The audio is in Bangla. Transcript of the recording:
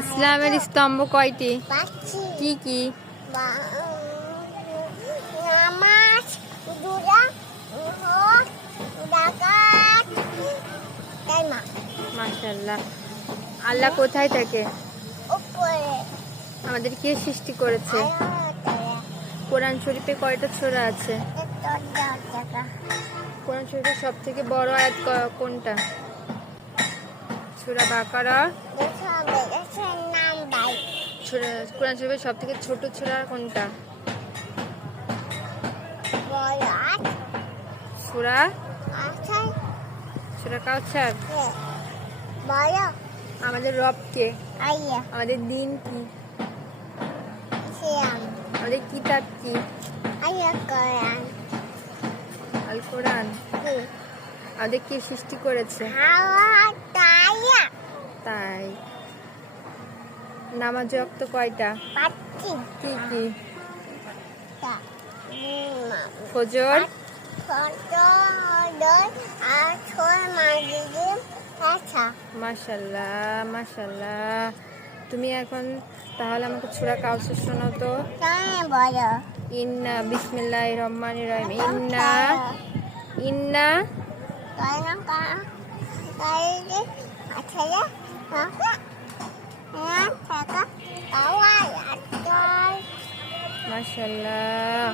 ইসলামের স্তম্ভ কয়টি? কি কি? নামাজ, রোজা, হজ, যাকাত, তাইমা। মাশাআল্লাহ। আল্লাহ কোথায় থাকে? উপরে। আমাদের কে সৃষ্টি করেছে? কোরআন শরীফে কয়টা সূরা আছে? কোরআন শরীফের সব থেকে বড় আয়াত কোনটা? সূরা বাকারা। কোরআন শরীফের সব থেকে ছোট সূরা কোনটা? সূরা কাউসার। আমাদের রব কে? আমাদের দিন কি? আমাদের কিতাব কি? আল কোরআন। আমাদের কে সৃষ্টি করেছে? তাই। নামাজ ওয়াক্ত কয়টা? কি কি? ফজর, মাশাআল্লাহ মাশাআল্লাহ। তুমি এখন তাহলে আমাকে সূরা কাউসার শোনাও তো। ইন্না বিসমিল্লাহির রহমানির রহিম। ইন্না ইন্না মাশাআল্লাহ।